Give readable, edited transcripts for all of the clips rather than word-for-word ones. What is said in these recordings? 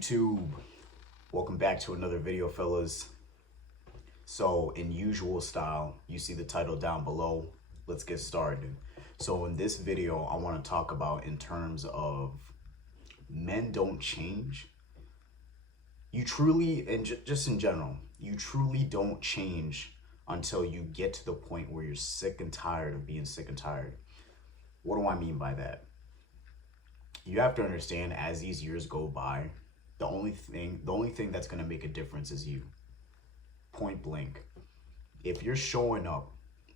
YouTube? Welcome back to another video, fellas. So in usual style, you see the title down below. Let's get started. So in this video, I want to talk about in terms of men don't change. You truly, and just in general, you truly don't change until you get to the point where you're sick and tired of being sick and tired. What do I mean by that? You have to understand, as these years go by, the only thing that's going to make a difference is you. Point blank. If you're showing up,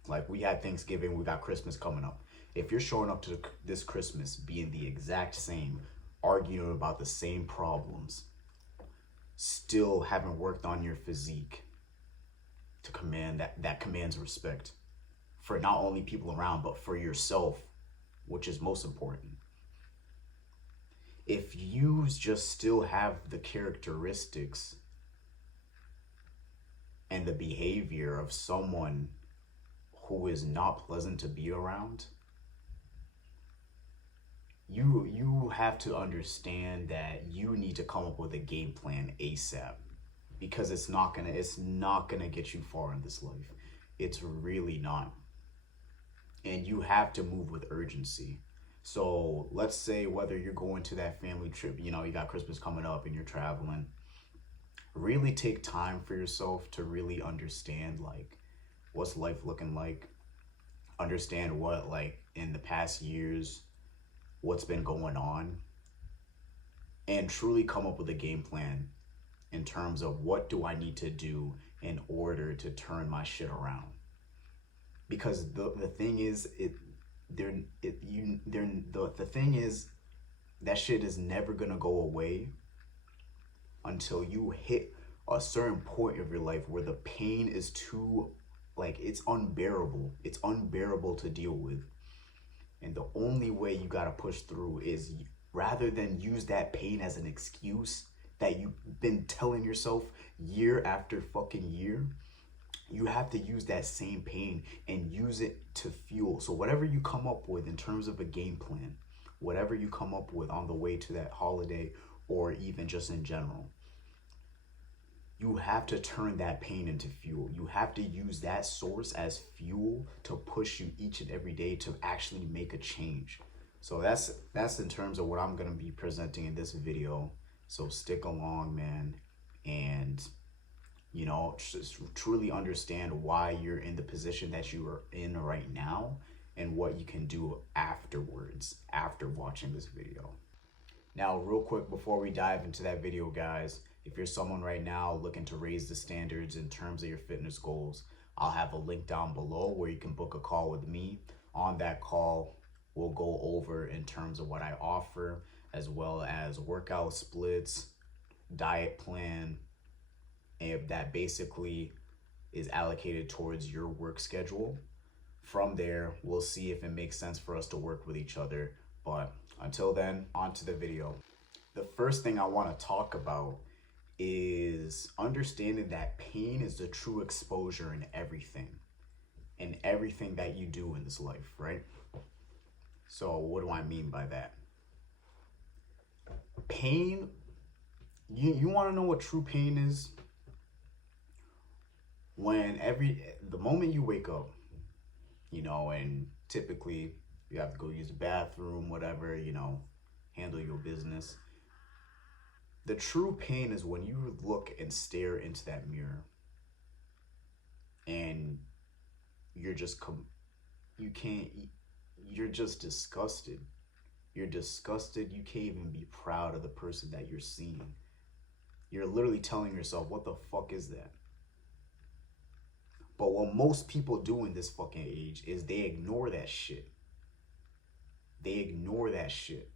like we had Thanksgiving, we got Christmas coming up. If you're showing up to this Christmas being the exact same, arguing about the same problems, still haven't worked on your physique to command that commands respect for not only people around, but for yourself, which is most important. If you just still have the characteristics and the behavior of someone who is not pleasant to be around, you have to understand that you need to come up with a game plan ASAP, because it's not gonna get you far in this life. It's really not. And you have to move with urgency. So let's say whether you're going to that family trip, you got Christmas coming up and you're traveling, really take time for yourself to really understand like what's life looking like, understand what like in the past years, what's been going on, and truly come up with a game plan in terms of what do I need to do in order to turn my shit around. Because the thing is, the thing is, that shit is never gonna go away until you hit a certain point of your life where the pain is too, like, it's unbearable. It's unbearable to deal with. And the only way you gotta push through is, rather than use that pain as an excuse that you've been telling yourself year after fucking year, you have to use that same pain and use it to fuel. So whatever you come up with in terms of a game plan, whatever you come up with on the way to that holiday or even just in general, you have to turn that pain into fuel. You have to use that source as fuel to push you each and every day to actually make a change. So that's in terms of what I'm going to be presenting in this video. So stick along, man, and just truly understand why you're in the position that you are in right now and what you can do afterwards, after watching this video. Now, real quick, before we dive into that video, guys, if you're someone right now looking to raise the standards in terms of your fitness goals, I'll have a link down below where you can book a call with me. On that call, we'll go over in terms of what I offer, as well as workout splits, diet plan, and that basically is allocated towards your work schedule. From there, we'll see if it makes sense for us to work with each other. But until then, on to the video. The first thing I want to talk about is understanding that pain is the true exposure in everything that you do in this life, right? So what do I mean by that? Pain, you want to know what true pain is? When the moment you wake up, and typically you have to go use the bathroom, whatever, handle your business. The true pain is when you look and stare into that mirror and you're just you're just disgusted. You're disgusted. You can't even be proud of the person that you're seeing. You're literally telling yourself, what the fuck is that? But what most people do in this fucking age is they ignore that shit. They ignore that shit.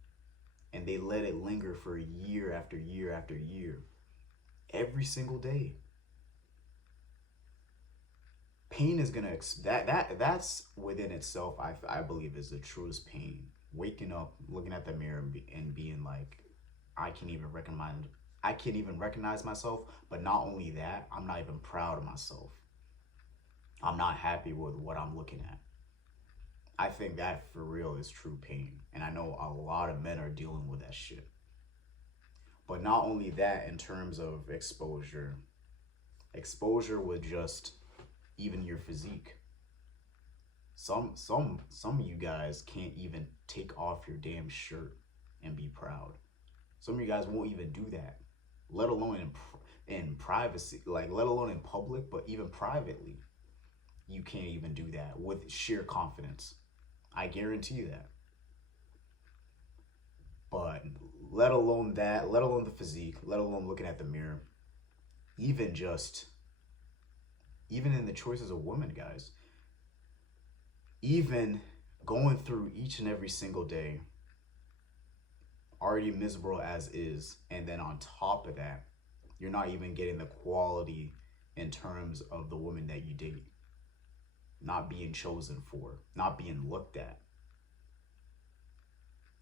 And they let it linger for year after year after year. Every single day. Pain is gonna, that's within itself, I believe, is the truest pain. Waking up, looking at the mirror and being like, I can't even recognize myself. But not only that, I'm not even proud of myself. I'm not happy with what I'm looking at. I think that for real is true pain. And I know a lot of men are dealing with that shit. But not only that, in terms of exposure with just even your physique. Some of you guys can't even take off your damn shirt and be proud. Some of you guys won't even do that, let alone in privacy, like let alone in public, but even privately, you can't even do that with sheer confidence. I guarantee that. But let alone that, let alone the physique, let alone looking at the mirror, even just even in the choices of women, guys, even going through each and every single day, already miserable as is, and then on top of that, you're not even getting the quality in terms of the woman that you date, not being chosen for, not being looked at,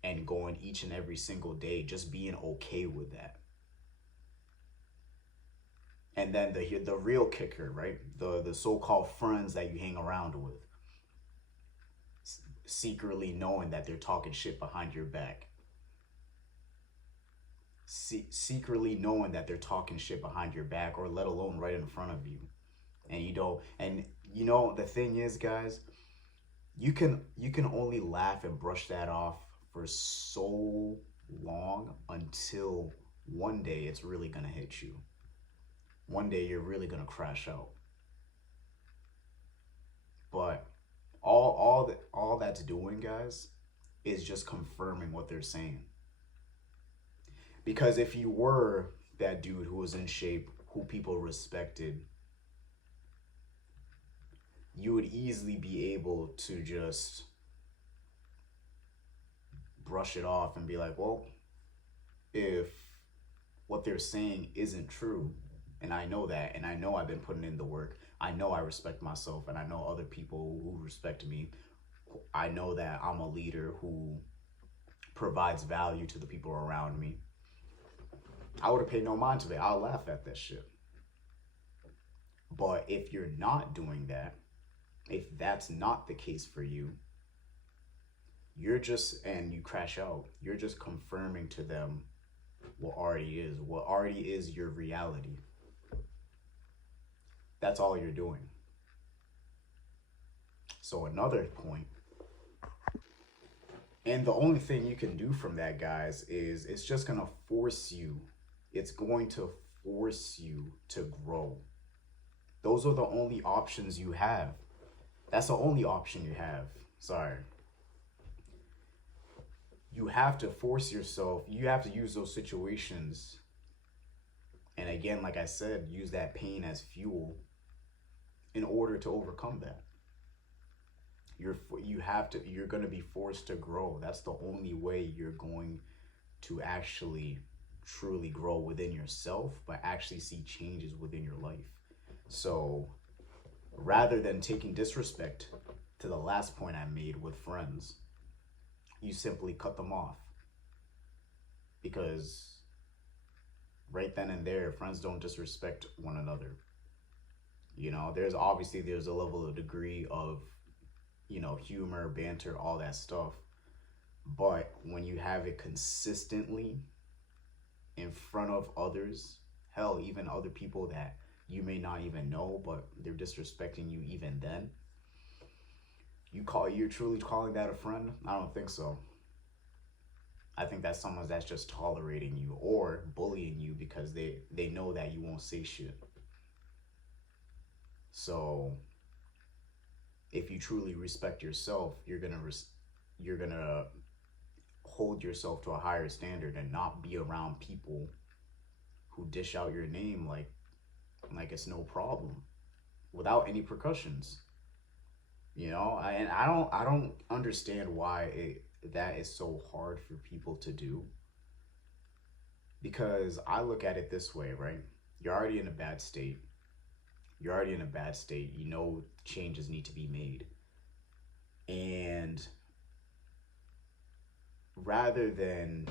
and going each and every single day just being okay with that. And then the real kicker, right? The so-called friends that you hang around with, secretly knowing that they're talking shit behind your back. Secretly knowing that they're talking shit behind your back, or let alone right in front of you. And you know the thing is, guys, you can only laugh and brush that off for so long until one day it's really gonna hit you. One day you're really gonna crash out. But all that's doing, guys, is just confirming what they're saying. Because if you were that dude who was in shape, who people respected, you would easily be able to just brush it off and be like, well, if what they're saying isn't true, and I know that, and I know I've been putting in the work, I know I respect myself, and I know other people who respect me, I know that I'm a leader who provides value to the people around me, I would have paid no mind to it. I'll laugh at that shit. But if you're not doing that, if that's not the case for you, and you crash out, you're just confirming to them what already is your reality. That's all you're doing. So another point, and the only thing you can do from that, guys, is it's just gonna force you. It's going to force you to grow. Those are the only options you have. That's the only option you have. Sorry. You have to force yourself. You have to use those situations. And again, like I said, use that pain as fuel in order to overcome that. You're going to be forced to grow. That's the only way you're going to actually truly grow within yourself, but actually see changes within your life. So rather than taking disrespect to the last point I made with friends, you simply cut them off. Because right then and there, friends don't disrespect one another. You know, there's a level of degree of, humor, banter, all that stuff. But when you have it consistently in front of others, hell, even other people that you may not even know, but they're disrespecting you even then, you're truly calling that a friend? I don't think so. I think that's someone that's just tolerating you or bullying you because they know that you won't say shit. So if you truly respect yourself, you're gonna hold yourself to a higher standard and not be around people who dish out your name like it's no problem, without any repercussions. And I don't understand why that is so hard for people to do. Because I look at it this way, right? You're already in a bad state. Changes need to be made. And rather than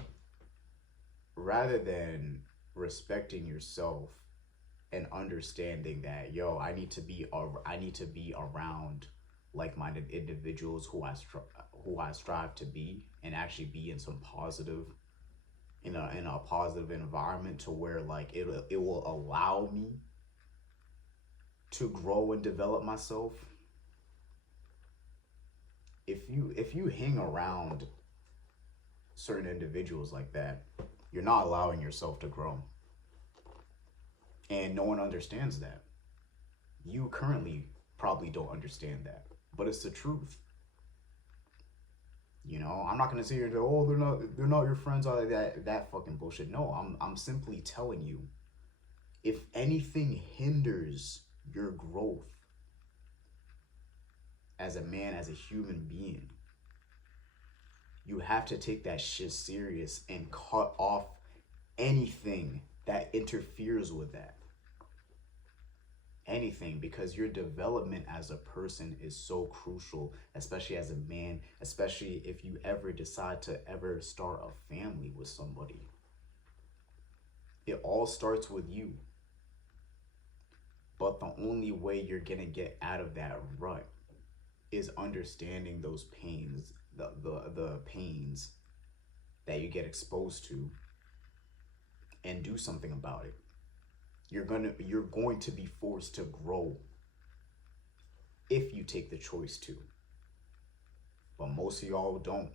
respecting yourself and understanding that, I need to be around like-minded individuals who I strive to be, and actually be in some positive in a positive environment to where like it will allow me to grow and develop myself. If you hang around certain individuals like that, you're not allowing yourself to grow. And no one understands that. You currently probably don't understand that, but it's the truth. You know, I'm not gonna sit here and say, "Oh, they're not your friends," all that fucking bullshit. No, I'm simply telling you, if anything hinders your growth as a man, as a human being, you have to take that shit serious and cut off anything that interferes with that. Anything, because your development as a person is so crucial, especially as a man, especially if you ever decide to ever start a family with somebody. It all starts with you. But the only way you're gonna get out of that rut is understanding those pains, the pains that you get exposed to, and do something about it. You're going to be forced to grow if you take the choice to. But most of y'all don't.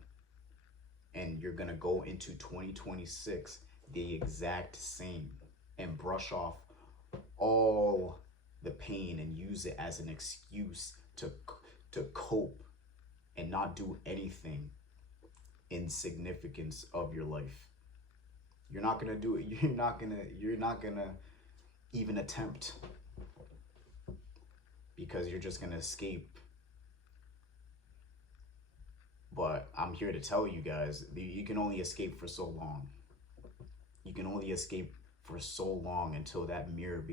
And you're gonna go into 2026 the exact same and brush off all the pain and use it as an excuse to cope and not do anything in significance of your life. You're not gonna do it. You're not gonna even attempt, because you're just gonna escape. But I'm here to tell you guys, you can only escape for so long. You can only escape for so long until that mirror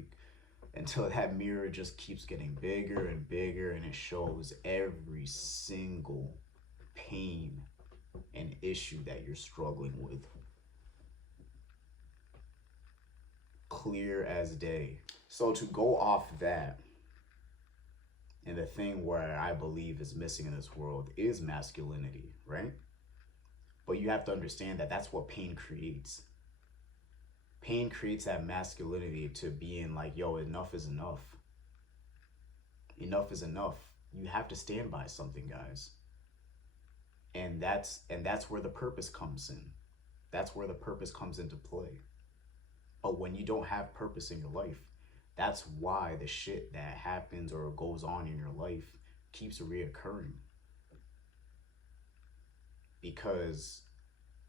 just keeps getting bigger and bigger, and it shows every single pain and issue that you're struggling with, clear as day. So to go off that, and the thing where I believe is missing in this world is masculinity, right? But you have to understand that that's what pain creates. Pain creates that masculinity to being like, yo, enough is enough. Enough is enough. You have to stand by something, guys. And that's where the purpose comes in. That's where the purpose comes into play. But when you don't have purpose in your life, that's why the shit that happens or goes on in your life keeps reoccurring. Because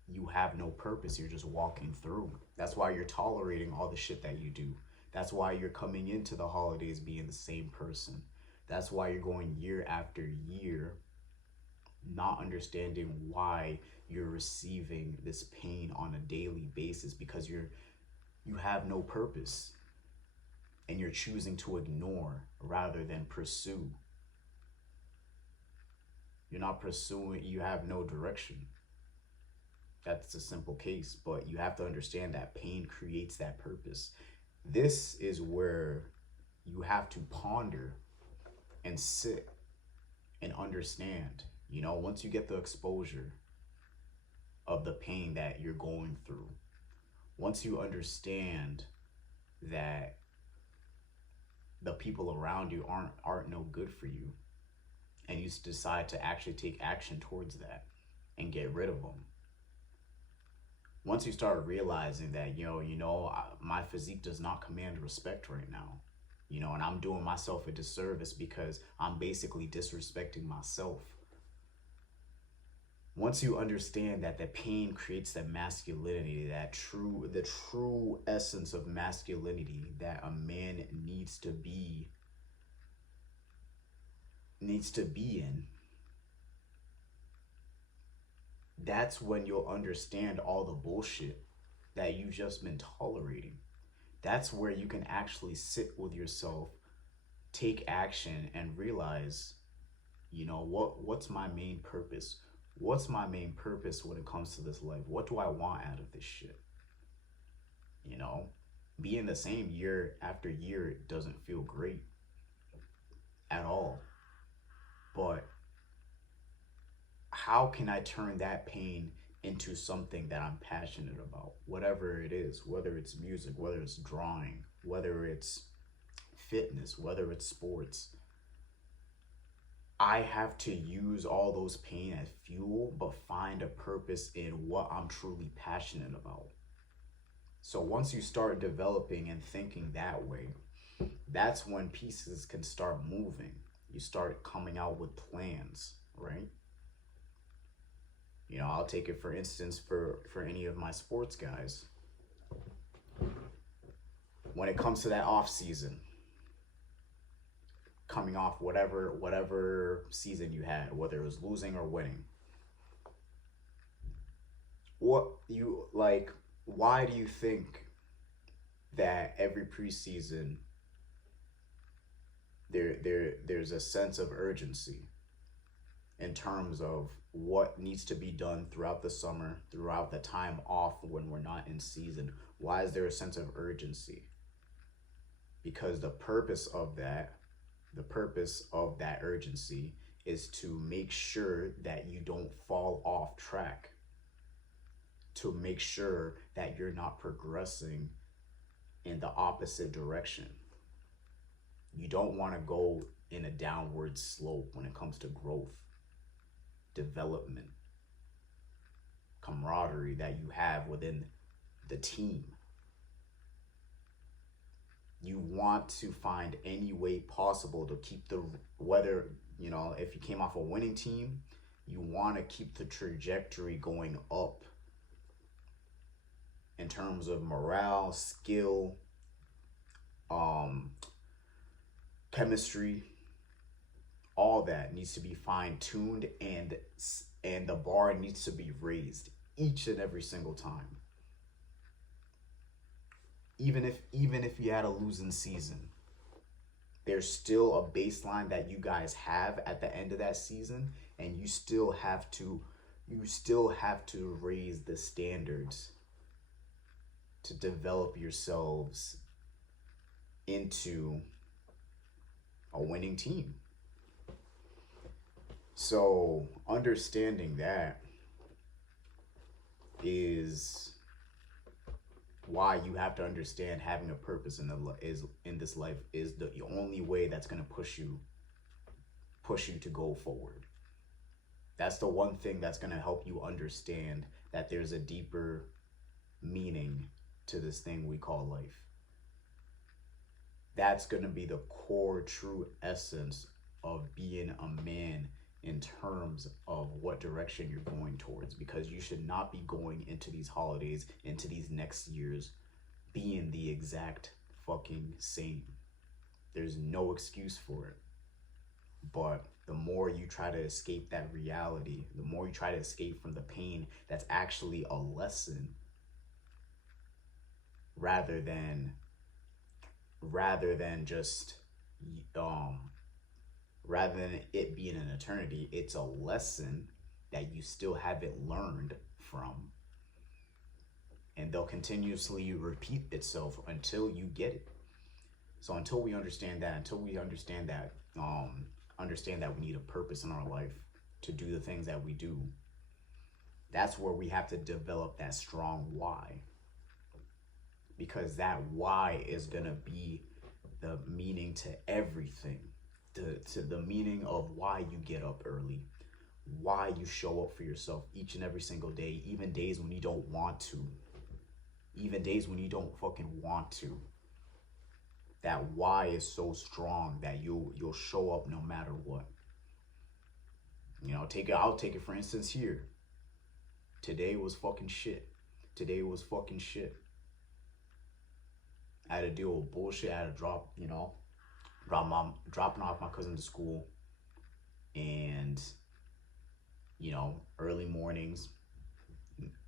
you have no purpose, you're just walking through. That's why you're tolerating all the shit that you do. That's why you're coming into the holidays being the same person. That's why you're going year after year not understanding why you're receiving this pain on a daily basis, because you have no purpose, and you're choosing to ignore rather than pursue. You're not pursuing, you have no direction. That's a simple case, but you have to understand that pain creates that purpose. This is where you have to ponder and sit and understand. You know, once you get the exposure of the pain that you're going through, once you understand that the people around you aren't no good for you, and you decide to actually take action towards that and get rid of them. Once you start realizing that, my physique does not command respect right now, and I'm doing myself a disservice because I'm basically disrespecting myself. Once you understand that the pain creates that masculinity, the true essence of masculinity that a man needs to be in, that's when you'll understand all the bullshit that you've just been tolerating. That's where you can actually sit with yourself, take action, and realize, what's my main purpose? What's my main purpose when it comes to this life? What do I want out of this shit? Being the same year after year doesn't feel great at all. But how can I turn that pain into something that I'm passionate about, whatever it is, whether it's music, whether it's drawing, whether it's fitness, whether it's sports. I have to use all those pain as fuel, but find a purpose in what I'm truly passionate about. So once you start developing and thinking that way, that's when pieces can start moving. You start coming out with plans, right? You know, I'll take it for instance for any of my sports guys. When it comes to that off season, coming off whatever season you had, whether it was losing or winning, what you like, why do you think that every preseason there's a sense of urgency in terms of what needs to be done throughout the summer, throughout the time off when we're not in season? Why is there a sense of urgency? Because the purpose of that urgency is to make sure that you don't fall off track, to make sure that you're not progressing in the opposite direction. You don't want to go in a downward slope when it comes to growth, development, camaraderie that you have within the team. You want to find any way possible to keep whether, you know, if you came off a winning team, you want to keep the trajectory going up in terms of morale, skill, chemistry. All that needs to be fine-tuned, and the bar needs to be raised each and every single time. Even if you had a losing season, there's still a baseline that you guys have at the end of that season, and you still have to raise the standards to develop yourselves into a winning team. So understanding that is why you have to understand having a purpose in this life is the only way that's going to push you to go forward. That's the one thing that's going to help you understand that there's a deeper meaning to this thing we call life. That's going to be the core true essence of being a man in terms of what direction you're going towards, because you should not be going into these holidays, into these next years, being the exact fucking same. There's no excuse for it. But the more you try to escape that reality, the more you try to escape from the pain that's actually a lesson rather than just rather than it being an eternity, it's a lesson that you still haven't learned from, and they'll continuously repeat itself until you get it. So until we understand that we need a purpose in our life to do the things that we do, that's where we have to develop that strong why, because that why is gonna be the meaning to everything. To the meaning of why you get up early, why you show up for yourself each and every single day, even days when you don't want to, even days when you don't fucking want to. That why is so strong that you'll show up no matter what. You know, I'll take it for instance here. Today was fucking shit. I had to deal with bullshit. I had to dropping off my cousin to school, and early mornings,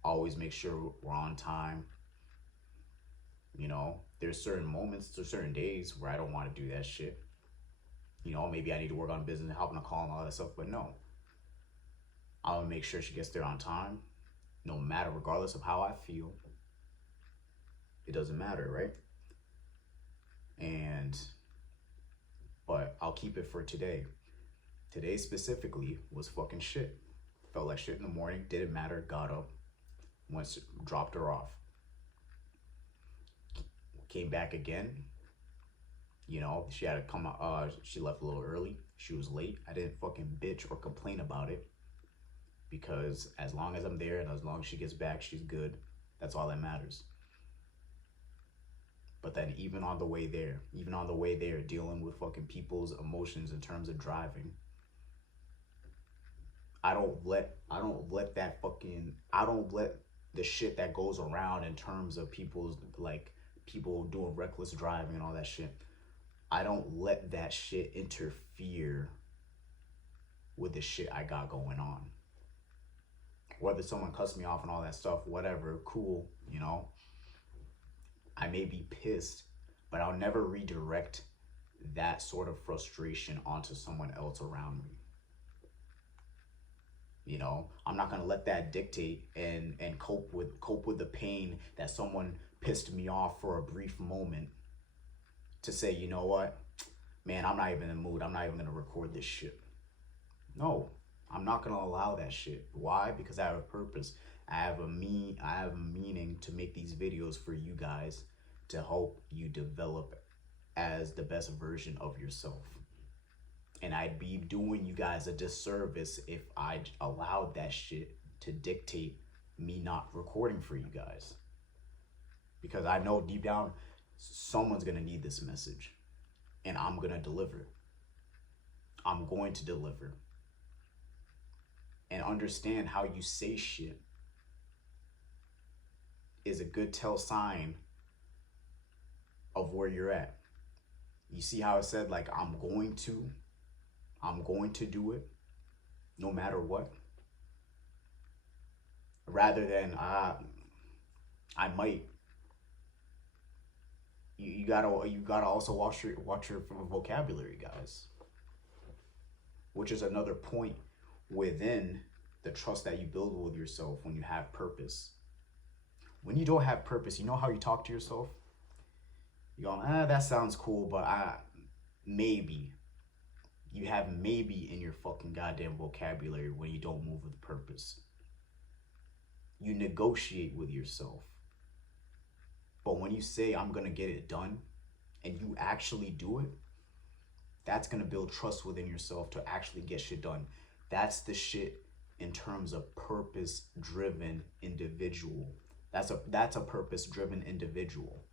always make sure we're on time. There's certain moments, there's certain days where I don't want to do that shit. Maybe I need to work on business, helping a call and all that stuff, but no, I'm gonna make sure she gets there on time, no matter, regardless of how I feel. It doesn't matter, right? But I'll keep it for today. Today specifically was fucking shit. Felt like shit in the morning, didn't matter, got up, Once dropped her off. Came back again. You know, she had to come. She left a little early. She was late. I didn't fucking bitch or complain about it, because as long as I'm there and as long as she gets back, she's good. That's all that matters. But then even on the way there, dealing with fucking people's emotions in terms of driving, I don't let the shit that goes around in terms of people's, like, people doing reckless driving and all that shit. I don't let that shit interfere with the shit I got going on. Whether someone cuts me off and all that stuff, whatever, cool, you know. I may be pissed, but I'll never redirect that sort of frustration onto someone else around me. You know, I'm not gonna let that dictate and cope with the pain that someone pissed me off for a brief moment, to say, you know what, man, I'm not even in the mood. I'm not even gonna record this shit. No, I'm not gonna allow that shit. Why? Because I have a purpose. I have a meaning to make these videos for you guys, to help you develop as the best version of yourself. And I'd be doing you guys a disservice if I allowed that shit to dictate me not recording for you guys. Because I know deep down, someone's gonna need this message, and I'm gonna deliver. I'm going to deliver. And understand how you say shit is a good tell sign of where you're at. You see how it said, like, I'm going to do it no matter what, rather than I might. You gotta also watch your vocabulary, guys, which is another point within the trust that you build with yourself when you have purpose. When you don't have purpose, you know how you talk to yourself? You go, that sounds cool, but maybe. You have maybe in your fucking goddamn vocabulary when you don't move with purpose. You negotiate with yourself. But when you say, I'm gonna get it done, and you actually do it, that's gonna build trust within yourself to actually get shit done. That's the shit in terms of purpose-driven individual. That's a purpose-driven individual.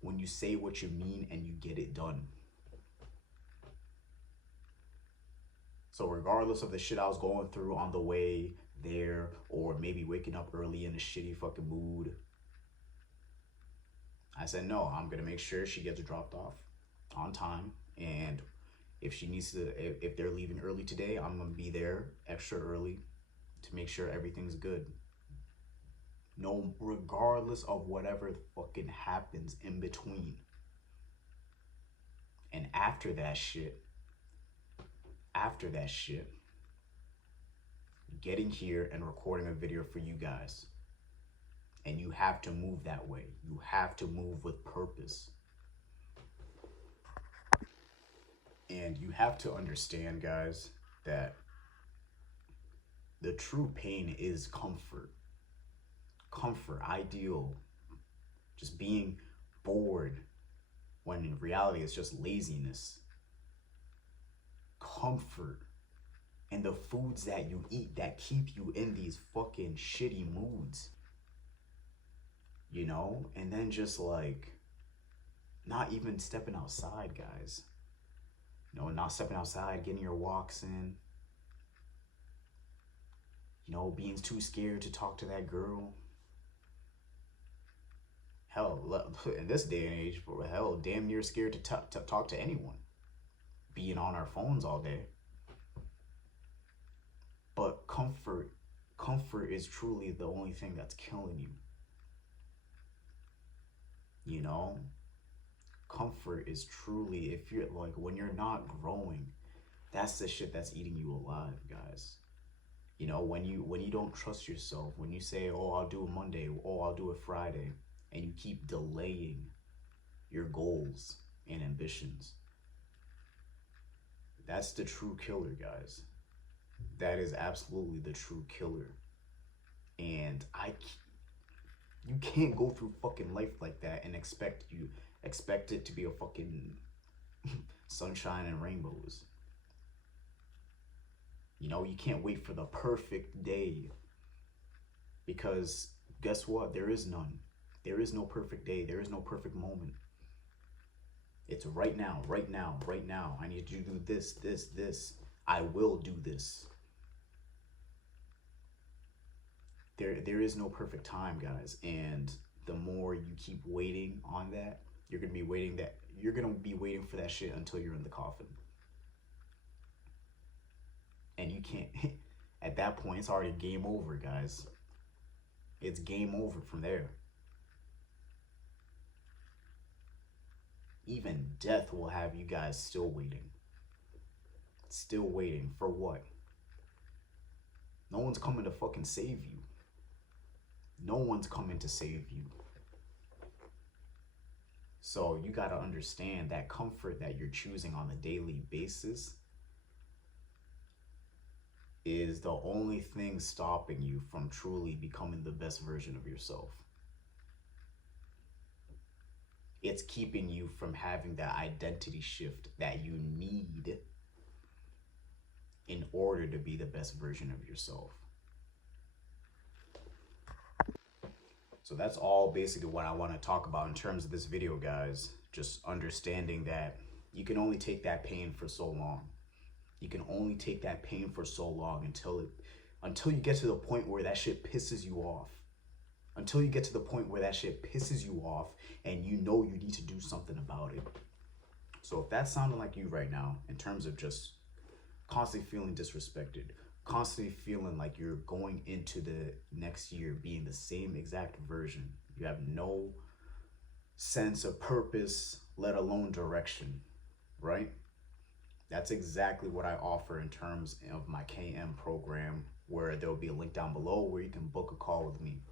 When you say what you mean and you get it done. So regardless of the shit I was going through on the way there, or maybe waking up early in a shitty fucking mood, I said, no, I'm gonna make sure she gets dropped off on time. And if she needs to, if they're leaving early today, I'm gonna be there extra early to make sure everything's good. No, regardless of whatever fucking happens in between. And after that shit, getting here and recording a video for you guys. And you have to move that way. You have to move with purpose. And you have to understand, guys, that the true pain is comfort. Comfort, ideal. Just being bored, when in reality it's just laziness. Comfort. And the foods that you eat that keep you in these fucking shitty moods. You know? And then just like, not even stepping outside, guys. You know, not stepping outside, getting your walks in. You know, being too scared to talk to that girl. Hell, in this day and age, hell, damn near scared to talk to anyone. Being on our phones all day. But comfort is truly the only thing that's killing you. You know? Comfort is truly, if you're like, when you're not growing, that's the shit that's eating you alive, guys. You know, when you don't trust yourself, when you say, oh, I'll do it Monday, oh, I'll do it Friday, and you keep delaying your goals and ambitions, that's the true killer, guys. That is absolutely the true killer. And you can't go through fucking life like that and expect it to be a fucking sunshine and rainbows. You know, you can't wait for the perfect day, because guess what? There is none. There is no perfect day. There is no perfect moment. It's right now, right now, right now. I need you to do this, this, this. I will do this. There is no perfect time, guys. And the more you keep waiting on that, you're gonna be waiting for that shit until you're in the coffin. And you can't at that point it's already game over, guys. It's game over from there. Even death will have you guys still waiting. Still waiting for what? No one's coming to fucking save you. No one's coming to save you. So you gotta understand that comfort that you're choosing on a daily basis is the only thing stopping you from truly becoming the best version of yourself. It's keeping you from having that identity shift that you need in order to be the best version of yourself. So that's all basically what I want to talk about in terms of this video, guys. Just understanding that you can only take that pain for so long. You can only take that pain for so long until you get to the point where that shit pisses you off. Until you get to the point where that shit pisses you off and you know you need to do something about it. So if that's sounding like you right now, in terms of just constantly feeling disrespected, constantly feeling like you're going into the next year being the same exact version, you have no sense of purpose, let alone direction, right? That's exactly what I offer in terms of my KM program, where there'll be a link down below where you can book a call with me.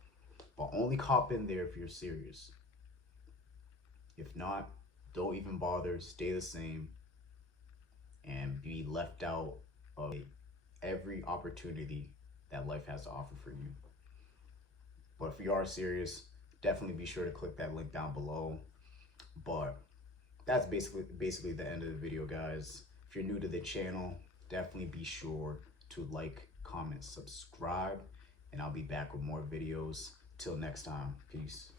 But only hop in there if you're serious. If not, don't even bother, stay the same, and be left out of every opportunity that life has to offer for you. But if you are serious, definitely be sure to click that link down below. But that's basically the end of the video, guys. If you're new to the channel, definitely be sure to like, comment, subscribe, and I'll be back with more videos. Till next time, peace.